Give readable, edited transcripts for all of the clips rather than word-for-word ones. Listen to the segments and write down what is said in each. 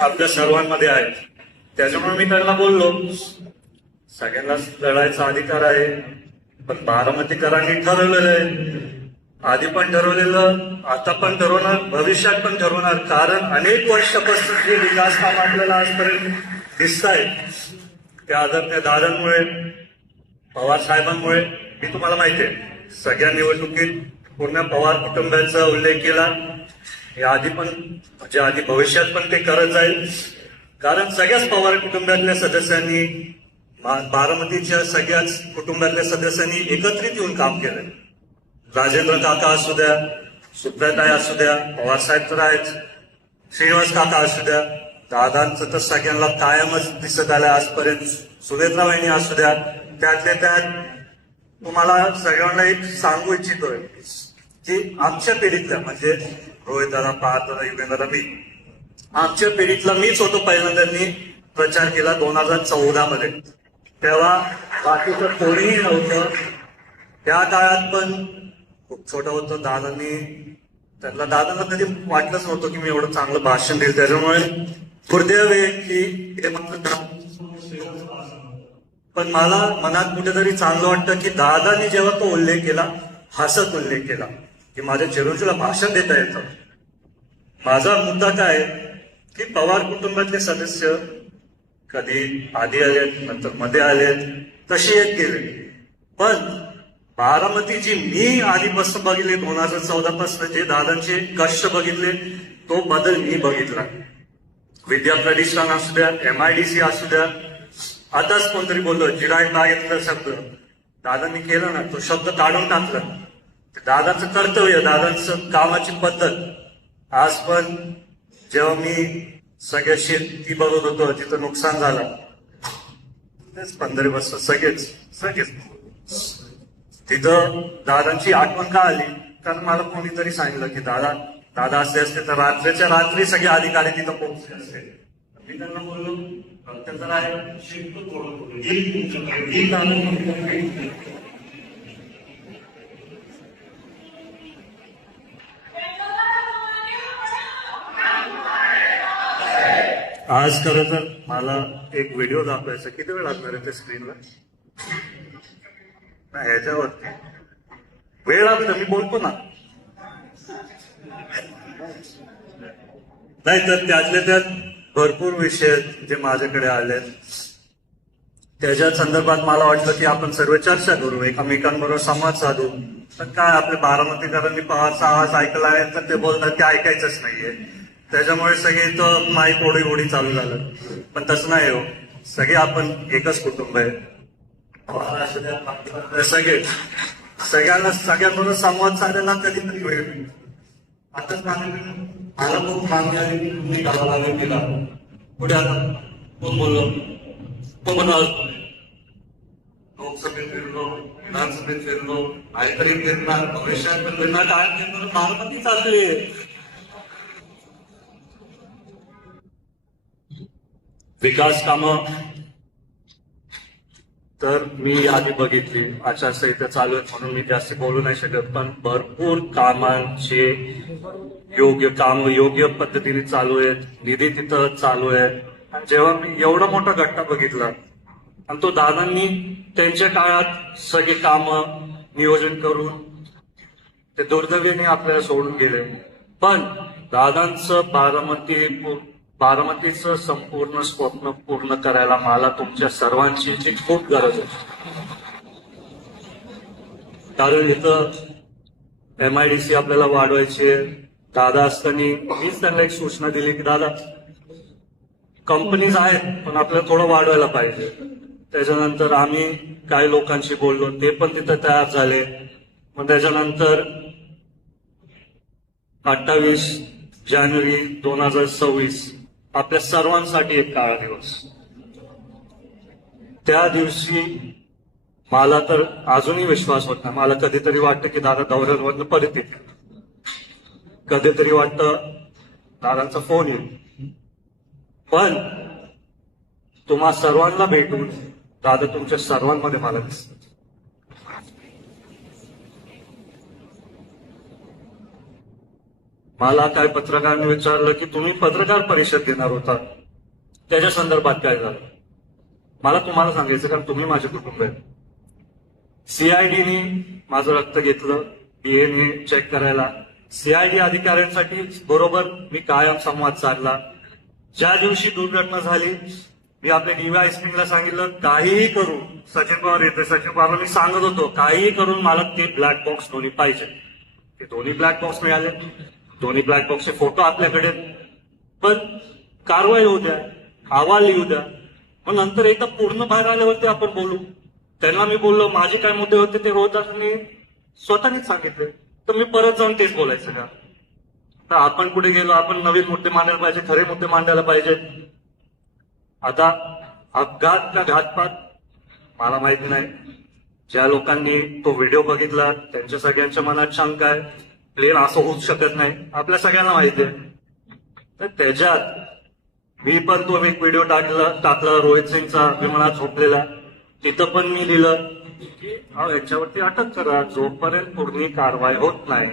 आपल्या सर्वांमध्ये आहे. त्याच्यामुळे मी त्यांना बोललो, सगळ्यांना लढायचा अधिकार आहे, पण बारामतीकरांनी ठरवलेलं आहे. आधी पण ठरवलेलं, आता पण ठरवणार, भविष्यात पण ठरवणार. कारण अनेक वर्षापासून जे विकास काम आपल्याला आजपर्यंत दिसत आहे त्या आदरणीय दादांमुळे, पवार साहेबांमुळे. मी तुम्हाला माहिती आहे, सगळ्या निवडणुकीत पूर्ण पवार कुटुंबाचा उल्लेख केला. हे आधी पण म्हणजे आधी भविष्यात पण ते करत जाईल. कारण सगळ्याच पवार कुटुंबातल्या सदस्यांनी, बारामतीच्या सगळ्याच कुटुंबातल्या सदस्यांनी एकत्रित येऊन काम केलंय. राजेंद्र काका असू द्या, सुप्रियाताई असू द्या, पवार साहेब तर आहेत, श्रीनिवास काका असू द्या, दादांचं तर सगळ्यांना कायमच दिसत आलं आजपर्यंत. सुनेत्राबाईंनी वहिनी असू द्या, त्यातल्या त्यात तुम्हाला सगळ्यांना एक सांगू इच्छितोय की आमच्या पिढीतल्या म्हणजे रोहित दादा, पार्थ दादा, युगेंद्र, मी आमच्या पिढीतला मीच होतो पहिल्यांदा प्रचार केला 2014 मध्ये. तेव्हा बाकीचं कोणीही नव्हतं. त्या काळात पण खूप छोटं होतं. दादांना कधी वाटलंच नव्हतं की मी एवढं चांगलं भाषण देईल. त्याच्यामुळे दुर्दैव आहे की हे मात्र, पण मला मनात कुठेतरी चांगलं वाटतं की दादांनी जेव्हा तो उल्लेख केला, हसत उल्लेख केला की माझ्या चिरंजीला भाषण देता येतं. माझा मुद्दा काय की पवार कुटुंबातले सदस्य कधी आधी आलेत, नंतर मध्ये आलेत, तशी एक गेले. पण बारामती जी मी आधीपासून बघितले, 2014 पासून जे दादांचे कष्ट बघितले, तो बदल मी बघितला. विद्या प्रतिष्ठान असू द्या, MIDC असू द्या, आताच कोणतरी बोललो जिरायत बागेतला शब्द दादांनी केला ना, तो शब्द काढून टाकला. दादाचं कर्तव्य, दादांचं कामाची पद्धत. आज पण जेव्हा मी सगळ्या शेती बघत होतो, तिथं नुकसान झालं, तेच 15 वर्ष सगळेच तिथं दादांची आठवण का आली, कारण मला कोणीतरी सांगितलं की दादा असते तर रात्रीच्या रात्री सगळे अधिकारी तिथं पोहोचले असते. मी त्यांना बोललो, आज खरं तर मला एक व्हिडिओ दाखवायचा. किती वेळ लागणार आहे त्या स्क्रीनला? ह्याच्यावरती वेळ लागतो, मी बोलतो ना. नाही तर त्यातल्या त्यात भरपूर विषय जे माझ्याकडे आलेत, त्याच्या संदर्भात मला वाटलं की आपण सर्व चर्चा करू, एकमेकांबरोबर संवाद साधू. तर काय आपल्या बारामतीकरांनी पवारचा आवाज ऐकला आहे तर ते बोलतात ते ऐकायचंच नाहीये. त्याच्यामुळे सगळे इथं माईक ओढी चालू झालं. पण तसं नाही हो, सगळे आपण एकच कुटुंब आहे. सगळ्यांबरोबर संवाद साधायला कधीतरी वेळ मिळतो. आताच मला खूप मागणी आली की तुम्ही गावाला केला, पुढे आता कोण बोललो, कोण लोकसभेत फिरलो, विधानसभेत फिरलो, काहीतरी फिरणार, भविष्यात पण फिरणार, काय फिरणार, बारामती चालली आहे. विकास कामं तर मी आधी बघितली, आचारसंहिता चालू आहेत म्हणून मी जास्त बोलू नाही शकत. पण भरपूर कामांचे योग्य पद्धतीने चालू आहेत, निधी तिथं चालू आहे. आणि जेव्हा मी एवढा मोठा गट्टा बघितला आणि तो दादांनी त्यांच्या काळात सगळे कामं नियोजन करून ते दुर्दैवाने आपल्याला सोडून गेले. पण दादांचं बारामतीचं संपूर्ण स्वप्न पूर्ण करायला मला तुमच्या सर्वांची खूप गरज आहे. कारण इथं MIDC आपल्याला वाढवायची आहे. दादा असताना मीच त्यांना एक सूचना दिली की दादा, कंपनीज आहेत पण आपल्याला थोडं वाढवायला पाहिजे. त्याच्यानंतर आम्ही काही लोकांशी बोललो, ते पण तिथं तयार झाले. मग त्याच्यानंतर 28 जानेवारी 2026 आपल्या सर्वांसाठी एक काळा दिवस. त्या दिवशी मला तर अजूनही विश्वास होत नाही. मला कधीतरी वाटतं की दादा दौऱ्यांवरनं परत येतील, कधीतरी वाटतं दादांचा फोन येईल. पण तुम्हा सर्वांना भेटून दादा तुमच्या सर्वांमध्ये मला दिसतात. मला काय पत्रकारांनी विचारलं की तुम्ही पत्रकार परिषद देणार होता, त्याच्या संदर्भात काय झालं. मला तुम्हाला सांगायचं, कारण तुम्ही माझे कुटुंब आहे. सीआयडीने माझं रक्त घेतलं, डीएनए चेक करायला. सीआयडी अधिकाऱ्यांसाठी बरोबर मी कायम संवाद साधला. ज्या दिवशी दुर्घटना झाली, मी आपल्या डीवायएसपीला सांगितलं काहीही करू. सचिन पवार येते, सचिन पवारला मी सांगत होतो काहीही करून मला ते ब्लॅक बॉक्स दोन्ही पाहिजे. ते दोन्ही ब्लॅक बॉक्स मिळाले, दोन्ही ब्लॅक बॉक्सचे फोटो आपल्याकडे. पण कारवाई होऊ द्या, अहवाल लिहू द्या, मग नंतर एकदा पूर्ण बाहेर आल्यावरती आपण बोलू. त्यांना मी बोललो माझे काय मुद्दे होते ते रोहदासांनी स्वतःनेच सांगितले, तर मी परत जाऊन तेच बोलायचं का. तर आपण कुठे गेलो, आपण नवीन मुद्दे मांडायला पाहिजे, खरे मुद्दे मांडायला पाहिजे. आता अपघात का घातपात मला माहिती नाही. ज्या लोकांनी तो व्हिडिओ बघितला त्यांच्या सगळ्यांच्या मनात शंका आहे, प्लेन असं होऊच शकत नाही, आपल्या सगळ्यांना माहिती आहे. तर त्याच्यात मी पण तो एक व्हिडिओ टाकला रोहित सिंगचा विमानात झोपलेला. तिथं पण मी लिहिलं की याच्यावरती अटक करा, जोपर्यंत पूर्ण कारवाई होत नाही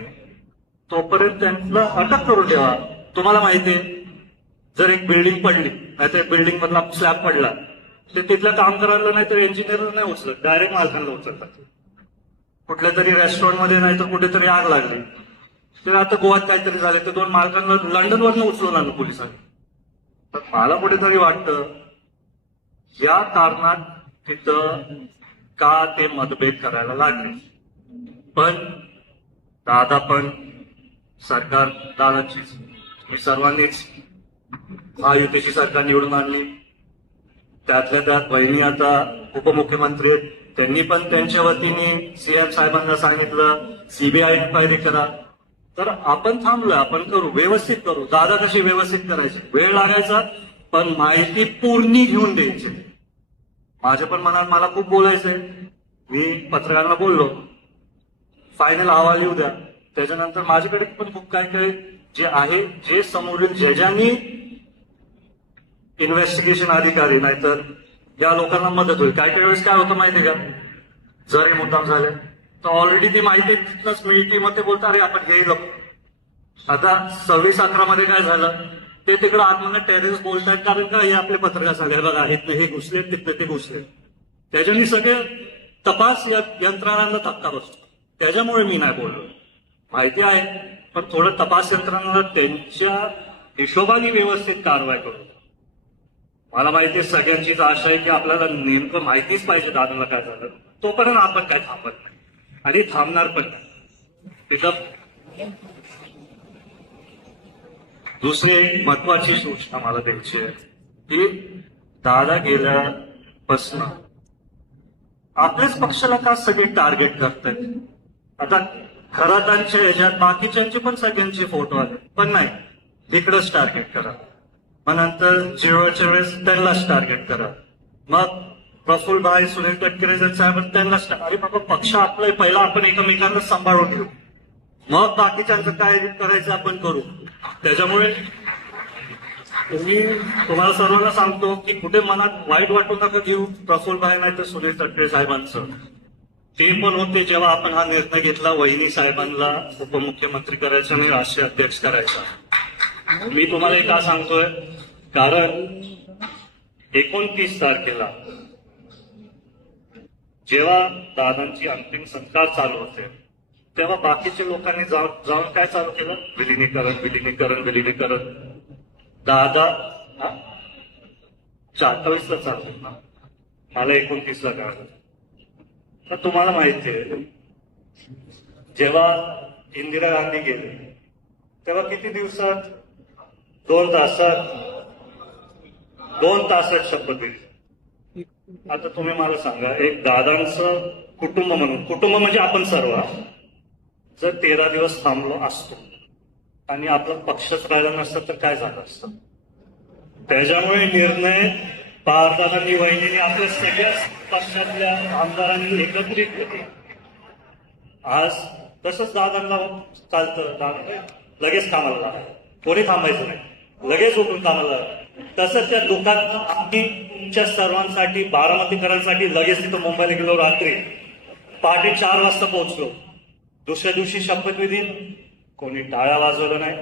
तोपर्यंत त्यांना अटक करून ठेवा. तुम्हाला माहितीये, जर एक बिल्डिंग पडली नाही तर बिल्डिंग मधला स्लॅब पडला तर तिथलं काम करायला नाही तर इंजिनियर नाही उचलत, डायरेक्ट मालकांना उचलतात. कुठल्या तरी रेस्टॉरंटमध्ये नाही तर कुठेतरी आग लागली, तर आता गोव्यात काहीतरी झाले तर 2 मालकांना लंडनवरनं उचलून आणलं पोलिसांनी. तर मला कुठेतरी वाटतं या कारणात तिथं का ते मतभेद करायला लागले. पण दादा पण सरकार दादाचीच, मी सर्वांनीच महायुतीची सरकार निवडून आणली. त्यातल्या त्यात बहिणी आता उपमुख्यमंत्री आहेत, त्यांनी पण त्यांच्या वतीने सीएम साहेबांना सांगितलं सीबीआय इन्क्वायरी करा. तर आपण थांबलोय, आपण करू, व्यवस्थित करू. दादा कशी व्यवस्थित करायची, वेळ लागायचा पण माहिती पूर्ण घेऊन द्यायची. माझ्या पण मनात मला खूप बोलायचंय, मी पत्रकारांना बोललो फायनल अहवाल येऊ द्या. त्याच्यानंतर माझ्याकडे पण खूप काय जे आहे, जे समोरील जजांनी इन्व्हेस्टिगेशन अधिकारी नाहीतर ज्या लोकांना मदत होईल. काही वेळेस काय होतं माहितीये का, जर हे मुद्दाम झाले तर ऑलरेडी ती माहिती तिथनंच मिळते, मग ते बोलतात अरे आपण हे लपू. आता 26/11 मध्ये काय झालं, ते तिकडे आतमध्ये टेररिस्ट बोलतायत, कारण का हे आपले पत्रकार सांगाय बघा इथनं हे घुसले तिथनं ते घुसले. त्याच्यानी सगळे तपास यंत्रणांना धक्का बसतो. त्याच्यामुळे मी नाही बोललो, माहिती आहे, पण थोडं तपास यंत्रणांना त्यांच्या हिशोबाने व्यवस्थित कारवाई करू. मला माहिती आहे सगळ्यांचीच आशा आहे की आपल्याला नेमकं माहितीच पाहिजे दादाला काय झालं, तोपर्यंत आपण काय थांबत नाही आणि थांबणार पण नाही. तिथं दुसरी एक महत्वाची सूचना मला द्यायची आहे की दादा गेल्यापासून आपल्याच पक्षाला का सगळे टार्गेट करतात. आता खरातांच्या ह्याच्यात बाकीच्यांचे पण सगळ्यांचे फोटो आले, पण नाही तिकडंच टार्गेट करा. मग नंतर जेवणाच्या वेळेस त्यांनाच टार्गेट करा. मग प्रफुल्ल भाई, सुनील तटकरे साहेब त्यांनाच. अरे बाबा पक्ष आपला पहिला आपण एकमेकांना सांभाळून घेऊ, मग बाकीच्यांचं काय करायचं आपण करू. त्याच्यामुळे तुम्हाला सर्वांना सांगतो की कुठे मनात वाईट वाटू नका घेऊ. प्रफुल्ल भाई नाही तर सुनील तटकरे साहेबांचं ते पण होते जेव्हा आपण हा निर्णय घेतला वहिनी साहेबांना उपमुख्यमंत्री करायचा आणि राष्ट्रीय अध्यक्ष करायचा. मी तुम्हाला हे का सांगतोय, कारण 29 तारखेला जेव्हा दादांची अंतिम संस्कार चालू होते तेव्हा बाकीच्या लोकांनी जाऊन काय चालू केलं, विलिनीकरण. दादा 28ला चालू ना, मला 29ला कळलं. तर तुम्हाला माहितीये जेव्हा इंदिरा गांधी गेले तेव्हा किती दिवसात, 2 तासात शपथ घेतली. आता तुम्ही मला सांगा, एक दादांचं कुटुंब म्हणून, कुटुंब म्हणजे आपण सर्व, जर 13 दिवस थांबलो असतो आणि आपला पक्षच राहिला नसता तर काय झालं असतं. त्याच्यामुळे निर्णय पारदादांनी, वहिनीने, आपल्या सगळ्याच पक्षातल्या आमदारांनी एकत्रित केले. आज तसंच दादांना चालतं, दादा लगेच कामाला लागा, कोणी थांबायचं नाही, लगेच उठून कामाला. तसंच त्या दुकानात आम्ही तुमच्या सर्वांसाठी, बारामतीकरांसाठी लगेच तिथं मुंबईला गेलो. रात्री पहाटे 4 वाजता पोहोचलो. दुसऱ्या दिवशी शपथविधी कोणी टाळ्या वाजवलं नाही,